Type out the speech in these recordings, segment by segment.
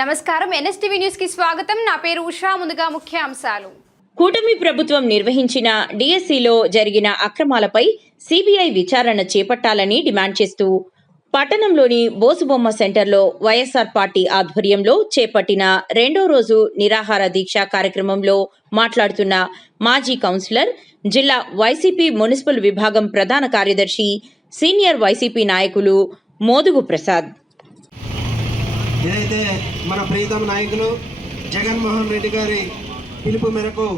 నమస్కారం NSTV news కి స్వాగతం. నా పేరు ఉషా. ముందుగా ముఖ్యాంశాలు. కూటమి ప్రభుత్వం నిర్వహించిన డిఎస్సిలో జరిగిన అక్రమాలపై సిబిఐ విచారణ చేపట్టాలని డిమాండ్ చేస్తూ పట్టణంలోని బోసుబొమ్మ సెంటర్లో వైఎస్ఆర్ పార్టీ ఆధ్వర్యంలో చేపట్టిన రెండో రోజు నిరాహార దీక్ష కార్యక్రమంలో మాట్లాడుతున్న మాజీ కౌన్సిలర్, జిల్లా వైసీపీ మున్సిపల్ విభాగం ప్రధాన కార్యదర్శి, సీనియర్ వైసీపీ నాయకులు మోదుగు ప్రసాద్. ఏదైతే మన ప్రీతమ నాయకులు జగన్మోహన్ రెడ్డి గారి పిలుపు మేరకు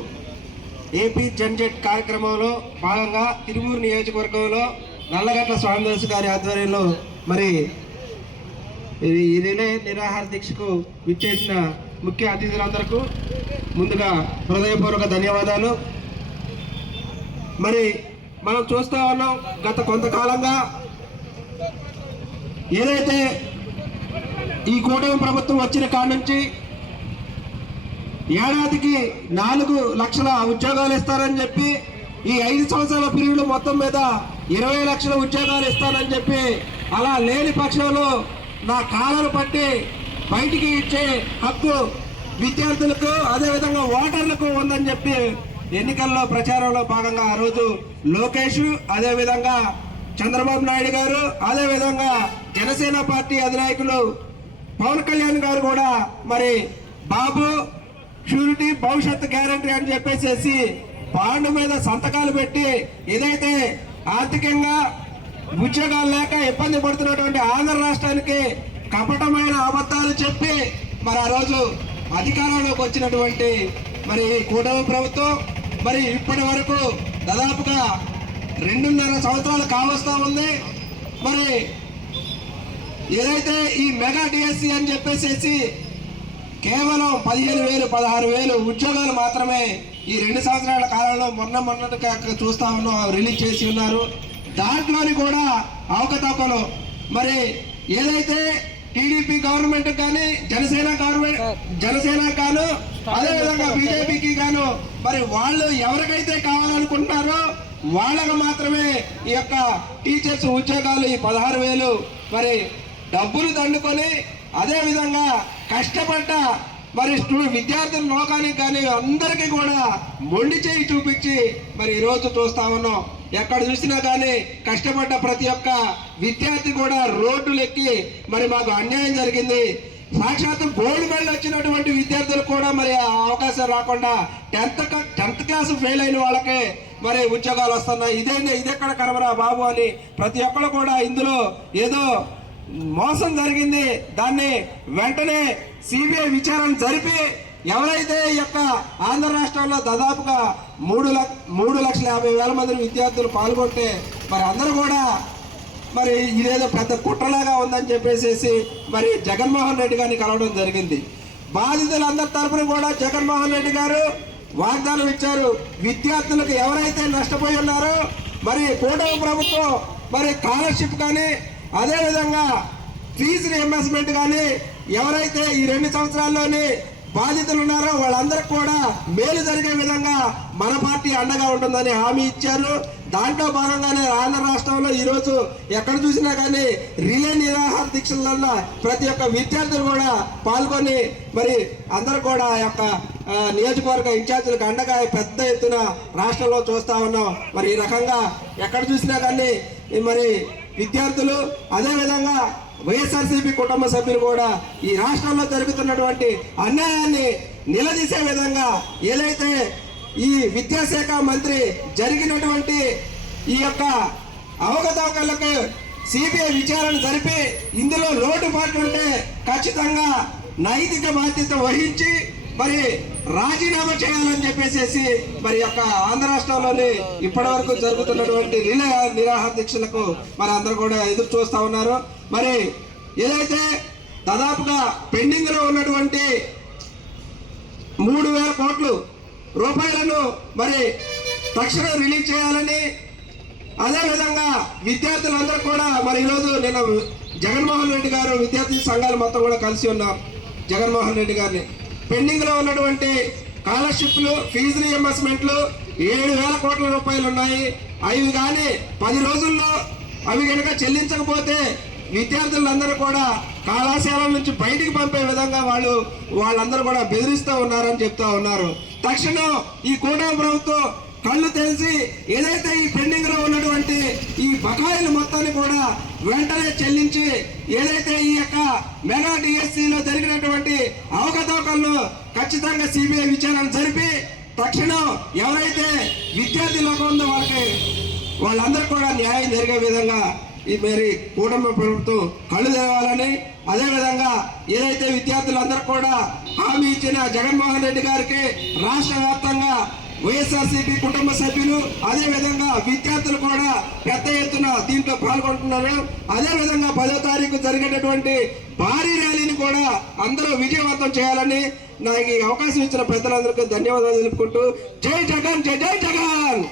ఏపీ జన్జెట్ కార్యక్రమంలో భాగంగా తిరువూరు నియోజకవర్గంలో నల్లగట్ల స్వామిదాసు గారి ఆధ్వర్యంలో మరి ఈ రిలే నిరాహార దీక్షకు విచ్చేసిన ముఖ్య అతిథులందరికీ ముందుగా హృదయపూర్వక ధన్యవాదాలు. మరి మనం చూస్తూ ఉన్నాం, గత కొంతకాలంగా ఏదైతే ఈ కూటమి ప్రభుత్వం వచ్చిన కాడ నుంచి ఏడాదికి 4 లక్షల ఉద్యోగాలు ఇస్తారని చెప్పి, ఈ 5 సంవత్సరాల పీరియడ్ మొత్తం మీద 20 లక్షల ఉద్యోగాలు ఇస్తానని చెప్పి, అలా లేని పక్షంలో నా కాలను పట్టి బయటికి ఇచ్చే హక్కు విద్యార్థులకు అదేవిధంగా ఓటర్లకు ఉందని చెప్పి ఎన్నికల్లో ప్రచారంలో భాగంగా ఆ రోజు లోకేష్, అదేవిధంగా చంద్రబాబు నాయుడు గారు, అదేవిధంగా జనసేన పార్టీ అధినాయకులు పవన్ కళ్యాణ్ గారు కూడా మరి బాబు షూరిటీ భవిష్యత్తు గ్యారంటీ అని చెప్పేసి బాండ్ మీద సంతకాలు పెట్టి ఏదైతే ఆర్థికంగా ఉద్యోగాలు లేక ఇబ్బంది పడుతున్నటువంటి ఆంధ్ర రాష్ట్రానికి కపటమైన అబద్ధాలు చెప్పి మరి ఆ రోజు అధికారంలోకి వచ్చినటువంటి మరి కూటమి ప్రభుత్వం మరి ఇప్పటి వరకు దాదాపుగా 2.5 సంవత్సరాలు కావస్తా ఉంది. మరి ఏదైతే ఈ మెగా డిఎస్సి అని చెప్పేసి కేవలం 15,000 16,000 ఉద్యోగాలు మాత్రమే ఈ 2 సంవత్సరాల కాలంలో మొన్నటిగా చూస్తా ఉన్నాం రిలీజ్ చేసి ఉన్నారు. దాంట్లోని కూడా అవకతవకలు మరి ఏదైతే టీడీపీ గవర్నమెంట్ కానీ జనసేన కాను అదేవిధంగా బీజేపీకి గాను మరి వాళ్ళు ఎవరికైతే కావాలనుకుంటున్నారో వాళ్ళకు మాత్రమే ఈ యొక్క టీచర్స్ ఉద్యోగాలు ఈ 16,000 మరి డబ్బులు దండుకొని అదేవిధంగా కష్టపడ్డ మరి విద్యార్థుల లోకానికి కానీ అందరికీ కూడా మొండి చేయి చూపించి మరి ఈరోజు చూస్తా ఉన్నాం. ఎక్కడ చూసినా కానీ కష్టపడ్డ ప్రతి ఒక్క విద్యార్థి కూడా రోడ్డులు ఎక్కి మరి మాకు అన్యాయం జరిగింది. సాక్షాత్తు గోల్డ్ మెడల్ వచ్చినటువంటి విద్యార్థులు కూడా మరి ఆ అవకాశం రాకుండా 10th క్లాస్ ఫెయిల్ అయిన వాళ్ళకే మరి ఉద్యోగాలు వస్తున్నాయి. ఇదెక్కడ కరవరా బాబు అని ప్రతి ఒక్కరు కూడా ఇందులో ఏదో మోసం జరిగింది, దాన్ని వెంటనే సిబిఐ విచారణ జరిపి ఎవరైతే ఈ యొక్క ఆంధ్ర రాష్ట్రంలో దాదాపుగా 3,50,000 మంది విద్యార్థులు పాల్గొంటే మరి అందరూ కూడా మరి ఇదేదో పెద్ద కుట్రలాగా ఉందని చెప్పేసి మరి జగన్మోహన్ రెడ్డి గారిని కలవడం జరిగింది. బాధితులందరి తరఫున కూడా జగన్మోహన్ రెడ్డి గారు వాగ్దానం ఇచ్చారు. విద్యార్థులకు ఎవరైతే నష్టపోయి ఉన్నారో మరి కూటమి ప్రభుత్వం మరి స్కాలర్షిప్ కానీ అదేవిధంగా ఫీజు రియంబర్స్మెంట్ కానీ ఎవరైతే ఈ 2 సంవత్సరాల్లోనే బాధితులు ఉన్నారో వాళ్ళందరికీ కూడా మేలు జరిగే విధంగా మన పార్టీ అండగా ఉంటుందని హామీ ఇచ్చారు. దాంట్లో భాగంగానే ఆంధ్ర రాష్ట్రంలో ఈరోజు ఎక్కడ చూసినా కానీ రిలే నిరాహార దీక్షలలో ప్రతి ఒక్క విద్యార్థులు కూడా పాల్గొని మరి అందరూ కూడా ఆ యొక్క నియోజకవర్గ ఇన్ఛార్జీలకు అండగా పెద్ద ఎత్తున రాష్ట్రంలో చూస్తా ఉన్నాం. మరి ఈ రకంగా ఎక్కడ చూసినా కానీ మరి విద్యార్థులు అదేవిధంగా వైఎస్ఆర్సీపీ కుటుంబ సభ్యులు కూడా ఈ రాష్ట్రంలో జరుగుతున్నటువంటి అన్యాయాన్ని నిలదీసే విధంగా ఏదైతే ఈ విద్యాశాఖ మంత్రి జరిగినటువంటి ఈ యొక్క అవకతవకలకు సిబిఐ విచారణ జరిపి ఇందులో లోటుపాట్లు ఉంటే ఖచ్చితంగా నైతిక బాధ్యత వహించి మరి రాజీనామా చేయాలని చెప్పేసి మరి యొక్క ఆంధ్ర రాష్ట్రంలోని ఇప్పటి వరకు జరుగుతున్నటువంటి నిరాహార దీక్షలకు మరి అందరూ కూడా ఎదురు చూస్తూ ఉన్నారు. మరి ఏదైతే దాదాపుగా పెండింగ్ లో ఉన్నటువంటి 3,000 కోట్ల రూపాయలను మరి తక్షణం రిలీజ్ చేయాలని, అదేవిధంగా విద్యార్థులందరూ కూడా మరి ఈరోజు నేను జగన్మోహన్ రెడ్డి గారు విద్యార్థి సంఘాలు మొత్తం కూడా కలిసి ఉన్నాం. జగన్మోహన్ రెడ్డి గారిని పెండింగ్ లో ఉన్నటువంటి స్కాలర్షిప్లు, ఫీజు రియంబర్స్మెంట్లు 7,000 కోట్ల రూపాయలు ఉన్నాయి. అవి కానీ 10 రోజుల్లో అవి కనుక చెల్లించకపోతే విద్యార్థులందరూ కూడా కళాశాలల నుంచి బయటికి పంపే విధంగా వాళ్ళందరూ కూడా బెదిరిస్తూ ఉన్నారని చెప్తా ఉన్నారు. తక్షణం ఈ కూటమి ప్రభుత్వం కళ్ళు తెలిసి ఏదైతే ఈ పెండింగ్ లో ఉన్నటువంటి ఈ బకాయిలు మొత్తాన్ని కూడా వెంటనే చెల్లించి ఏదైతే ఈ యొక్క మెగా డిఎస్సిలో జరిగినటువంటి అవకతవకలను ఖచ్చితంగా సిబిఐ విచారణ జరిపి తక్షణం ఎవరైతే విద్యార్థులు ఉందో వాళ్ళందరూ కూడా న్యాయం జరిగే విధంగా ఈ మరి కూటమి ప్రభుత్వం కళ్ళు తెరవాలని, అదేవిధంగా ఏదైతే విద్యార్థులందరూ కూడా హామీ ఇచ్చిన జగన్మోహన్ రెడ్డి గారికి రాష్ట్ర వ్యాప్తంగా వైఎస్ఆర్సీపీ కుటుంబ సభ్యులు అదేవిధంగా విద్యార్థులు కూడా పెద్ద ఎత్తున దీంట్లో పాల్గొంటున్నారు. అదేవిధంగా 10వ తారీఖు జరిగేటటువంటి భారీ ర్యాలీని కూడా అందరూ విజయవంతం చేయాలని నాకు ఈ అవకాశం ఇచ్చిన పెద్దలందరికీ ధన్యవాదాలు తెలుపుకుంటూ జై జగన్, జై జై జగన్.